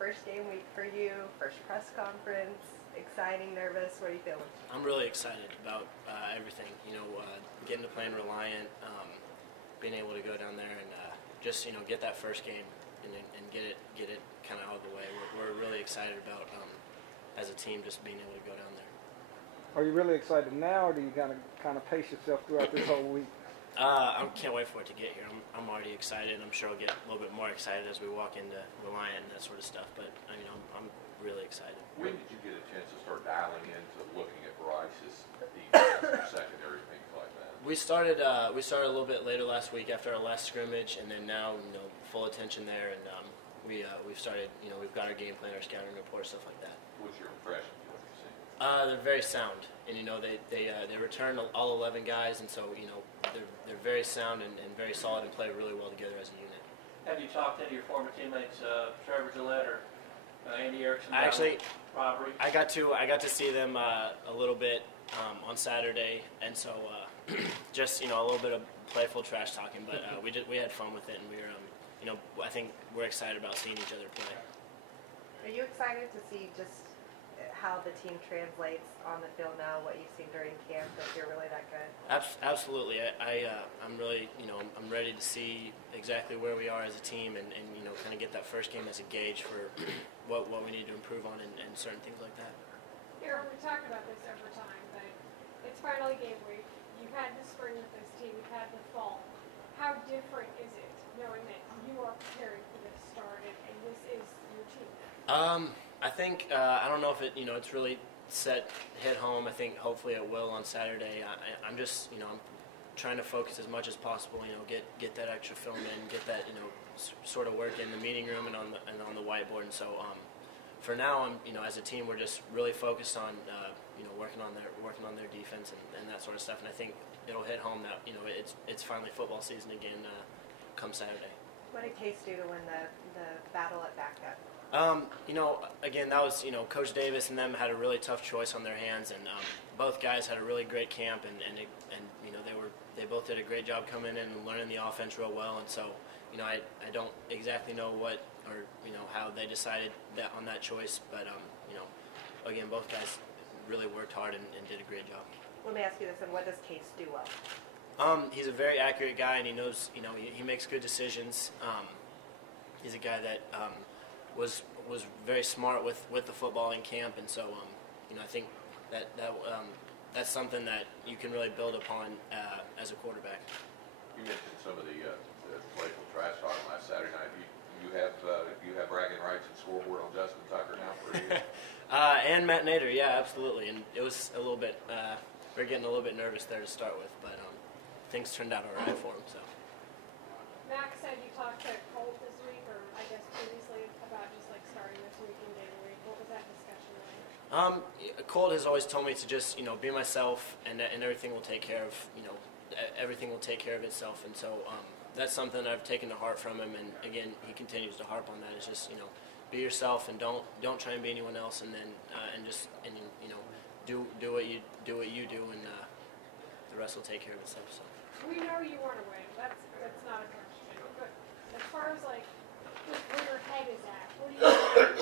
first game week for you, first press conference, exciting, nervous, what are you feeling? I'm really excited about everything, getting to play in Reliant, being able to go down there and just, get that first game and get it kind of out of the way. We're really excited about, as a team, just being able to go down there. Are you really excited now, or do you kind of pace yourself throughout this whole week? I can't wait for it to get here. I'm already excited. I'm sure I'll get a little bit more excited as we walk into Reliant and that sort of stuff. But I'm really excited. When did you get a chance to start dialing into looking at Bryce's defense, secondary, things like that? We started a little bit later last week after our last scrimmage, and then now full attention there, and we've started. We've got our game plan, our scouting report, stuff like that. What's your impression of what you've seen? They're very sound, and they return all 11 guys, and so they're very sound and very solid and play really well together as a unit. Have you talked to any of your former teammates, Trevor Gillette or Andy Erickson? Robbery. I got to see them a little bit on Saturday, and so just a little bit of playful trash talking, but we had fun with it, and we were I think we're excited about seeing each other play. Are you excited to see just how the team translates on the field now, what you've seen during camp, if you're really that good? Absolutely. I'm really, I'm ready to see exactly where we are as a team and kind of get that first game as a gauge for what we need to improve on and certain things like that. Here, we talked about this over time, but it's finally game week. You've had the spring with this team, you've had the fall. How different is it knowing that you are preparing for this start and this is your team? I think I don't know if it's really hit home. I think hopefully it will on Saturday. I'm just I'm trying to focus as much as possible. Get that extra film in, get that sort of work in the meeting room and on the whiteboard. And so for now, as a team, we're just really focused on working on their defense and that sort of stuff. And I think it'll hit home that it's finally football season again come Saturday. What did Case do to win the battle at backup? Again, that was, Coach Davis and them had a really tough choice on their hands, and both guys had a really great camp, and they both did a great job coming in and learning the offense real well, and so, I don't exactly know what or how they decided that on that choice, but again, both guys really worked hard and did a great job. Let me ask you this, and what does Case do well? He's a very accurate guy, and he knows, he makes good decisions. He's a guy that was very smart with the football in camp, and so I think that's something that you can really build upon as a quarterback. You mentioned some of the playful trash talking last Saturday night. You have bragging rights and scoreboard on Justin Tucker now for you. And Matt Nader, yeah, absolutely. And it was a little bit. We're getting a little bit nervous there to start with, but things turned out all right for him. So. Max said you talked to Colt this week, or I guess previously, about just like starting this week in January. What was that discussion like? Colt has always told me to just be myself, and everything will take care of everything will take care of itself. And so that's something I've taken to heart from him. And again, he continues to harp on that. It's just be yourself and don't try and be anyone else, and then do what you do, and the rest will take care of itself. So. We know you want to win. That's not a question. But as far as like just where your head is at, what do you want,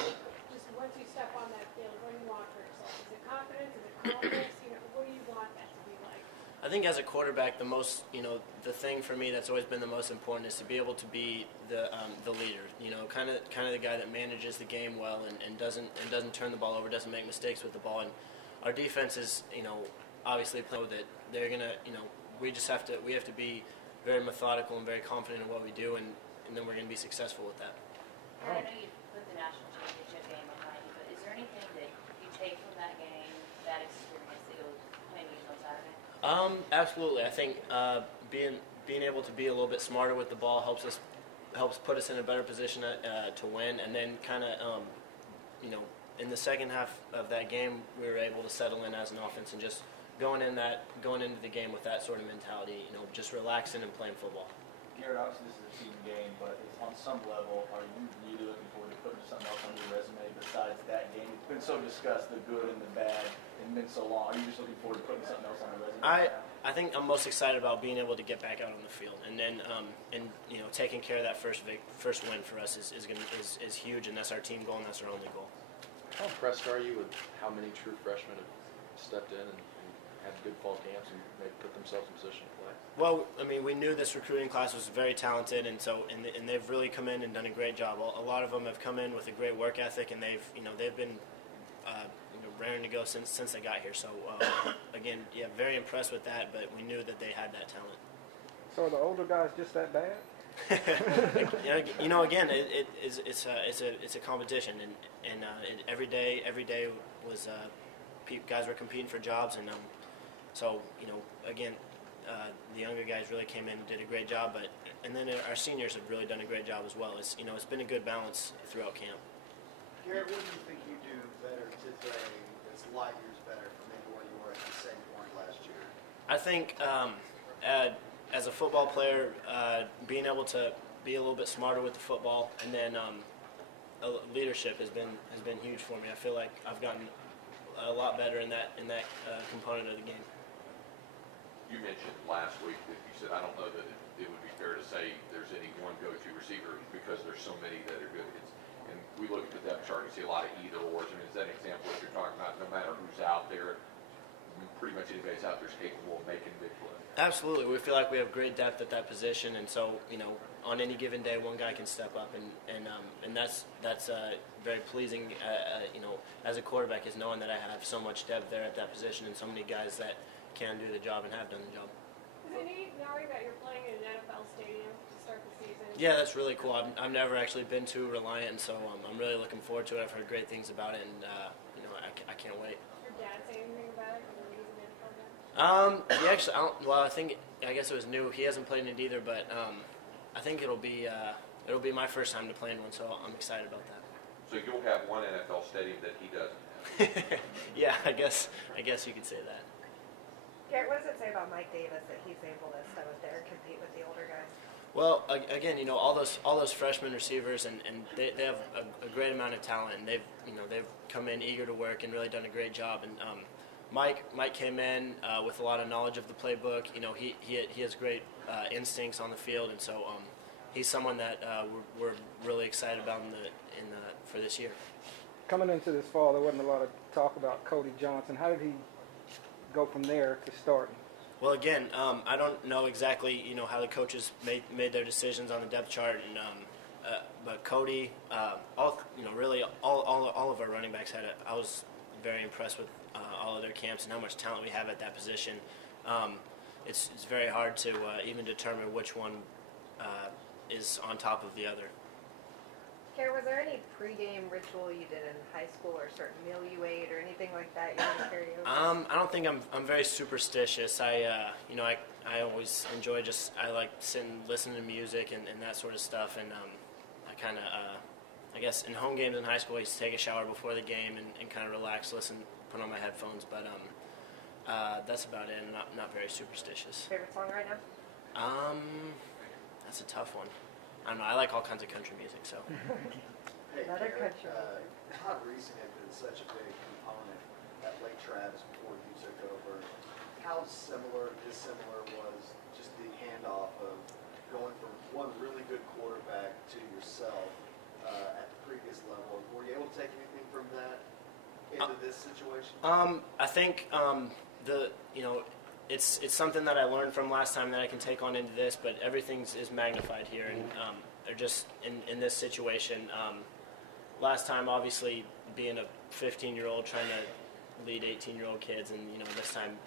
just once you step on that field, what do you want for yourself? Is it confidence? Is it confidence? What do you want that to be like? I think as a quarterback, the thing for me that's always been the most important is to be able to be the leader. Kind of the guy that manages the game well and doesn't turn the ball over, doesn't make mistakes with the ball. And our defense is obviously play that they're gonna we have to be very methodical and very confident in what we do, and then we're going to be successful with that. And I know you put the national championship game behind you, but is there anything that you take from that game, that experience, that you'll plan to use on Saturday? Absolutely. I think being able to be a little bit smarter with the ball helps put us in a better position to win, and then kind of in the second half of that game, we were able to settle in as an offense and just going into the game with that sort of mentality, just relaxing and playing football. Garrett, obviously this is a team game, but on some level, are you really looking forward to putting something else on your resume besides that game? It's been so discussed, the good and the bad, and been so long. Are you just looking forward to putting something else on your resume? I think I'm most excited about being able to get back out on the field, and then taking care of that first win for us is huge, and that's our team goal, and that's our only goal. How impressed are you with how many true freshmen have stepped in and had good fall camps and maybe put themselves in position to play? Well, I mean, we knew this recruiting class was very talented, and they've really come in and done a great job. A lot of them have come in with a great work ethic, and they've been raring to go since they got here. So again, yeah, very impressed with that. But we knew that they had that talent. So are the older guys just that bad? Again, it's a competition, and every day was guys were competing for jobs, and so again, the younger guys really came in and did a great job, and then our seniors have really done a great job as well. It's been a good balance throughout camp. Garrett, what do you think you do better today that's light years better from maybe where you were at the same point last year? I think as a football player, being able to be a little bit smarter with the football, and then leadership has been huge for me. I feel like I've gotten a lot better in that component of the game. You mentioned last week that you said, I don't know that it would be fair to say there's any one go-to receiver because there's so many that are good. And we look at the depth chart and see a lot of either-ors. I mean, is that an example of what you're talking about? No matter who's out there, pretty much anybody's out there is capable of making big plays. Absolutely. We feel like we have great depth at that position, and so, on any given day, one guy can step up, and that's very pleasing, as a quarterback, is knowing that I have so much depth there at that position and so many guys that can do the job and have done the job. Is it neat knowing that you're playing in an NFL stadium to start the season? Yeah, that's really cool. I've never actually been to Reliant, and so I'm really looking forward to it. I've heard great things about it, and I can't wait. Your dad say anything about it? Or he's an NFL guy? He actually, I guess it was new. He hasn't played in it either, but I think it'll be my first time to play in one, so I'm excited about that. So you'll have one NFL stadium that he doesn't have. Yeah, I guess you could say that. Garrett, what does it say about Mike Davis that he's able to step up there and compete with the older guys? Well, again, all those freshman receivers, and they have a great amount of talent, and they've come in eager to work and really done a great job. And Mike came in with a lot of knowledge of the playbook. He has great instincts on the field, and so he's someone that we're really excited about for this year. Coming into this fall, there wasn't a lot of talk about Cody Johnson. How did he go from there to starting? Well, again, I don't know exactly, how the coaches made their decisions on the depth chart, and but Cody, really all of our running backs I was very impressed with all of their camps and how much talent we have at that position. It's very hard to even determine which one is on top of the other. Garrett, was there any pregame ritual you did in high school, or a certain meal you ate, or anything like that you want to carry over? I don't think I'm very superstitious. I always enjoy I like sitting, listening to music and that sort of stuff, and I kind of, I guess in home games in high school, I used to take a shower before the game and kind of relax, listen, put on my headphones, but that's about it. I'm not very superstitious. Favorite song right now? That's a tough one. I don't know. I like all kinds of country music, so. Hey, Another Garrett, country. Todd Reese had been such a big component at Lake Travis before you took over. How dissimilar was just the handoff of going from one really good quarterback to yourself at the previous level? Were you able to take anything from that into this situation? I think it's something that I learned from last time that I can take on into this, but everything is magnified here, and they're just in this situation. Last time, obviously, being a 15-year-old trying to lead 18-year-old kids, and this time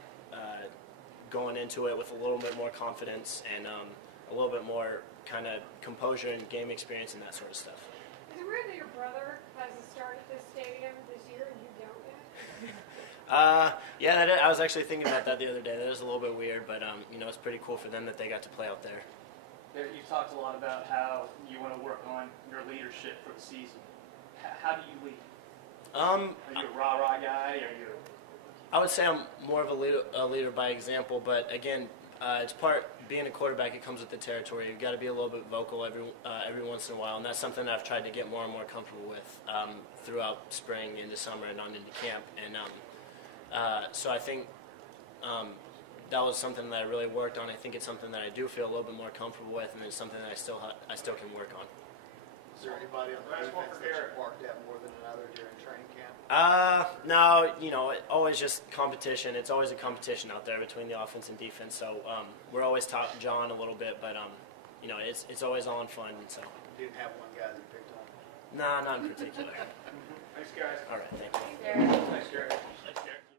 going into it with a little bit more confidence and a little bit more kind of composure and game experience and that sort of stuff. Is it weird that your brother has a start at this stadium this year and you don't yet? Yeah, I was actually thinking about that the other day. That was a little bit weird, but it's pretty cool for them that they got to play out there. You've talked a lot about how you want to work on your leadership for the season. How do you lead? Are you a rah-rah guy? Are you? I would say I'm more of a leader by example, but again, it's being a quarterback. It comes with the territory. You've got to be a little bit vocal every once in a while, and that's something that I've tried to get more and more comfortable with throughout spring into summer and on into camp. And so I think that was something that I really worked on. I think it's something that I do feel a little bit more comfortable with, and it's something that I still can work on. Is there anybody on the defense that you barked at more than another during training camp? No, always just competition. It's always a competition out there between the offense and defense. So we're always talking John a little bit, but it's always all in fun. So You didn't have one guy that you picked on? nah, not in particular. Thanks, guys. All right, thank you. Garrett. Thanks, Garrett.